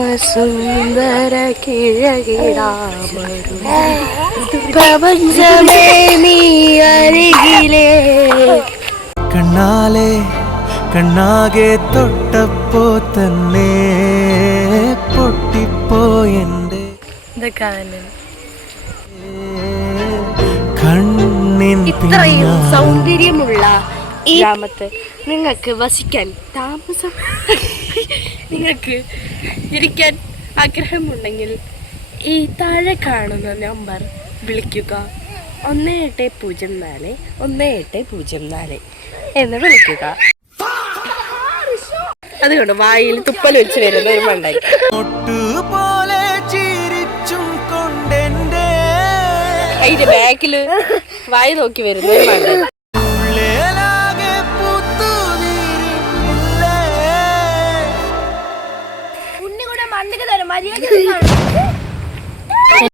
ശ്യാമസുന്ദര കിഴകിടാമരു പ്രപഞ്ചമേ നീ അരികിലേ കണ്ണാലെ കണ്ണാകെ തൊട്ടപ്പോ തന്നെ പൊട്ടിപ്പോയെന്റെ കണ്ണിൻ ഇത്രയും സൗന്ദര്യമുള്ള ഈ ഗ്രാമത്ത് നിങ്ങൾക്ക് വസിക്കാൻ താമസം നിങ്ങൾക്ക് ഇരിക്കാൻ ആഗ്രഹമുണ്ടെങ്കിൽ ഈ താഴെ കാണുന്ന നമ്പർ വിളിക്കുക 1804 എന്ന് വിളിക്കുക. അതുകൊണ്ട് വായിൽ തുപ്പൽ വെച്ച് വരുന്ന ഒരു മണ്ടായി അതിന്റെ ബാക്കില് വായി നോക്കി വരുന്ന ഒരു മണ്ടായി. ഉണ്ണി കൂടെ മണ്ണിക്ക് തരും മര്യാദ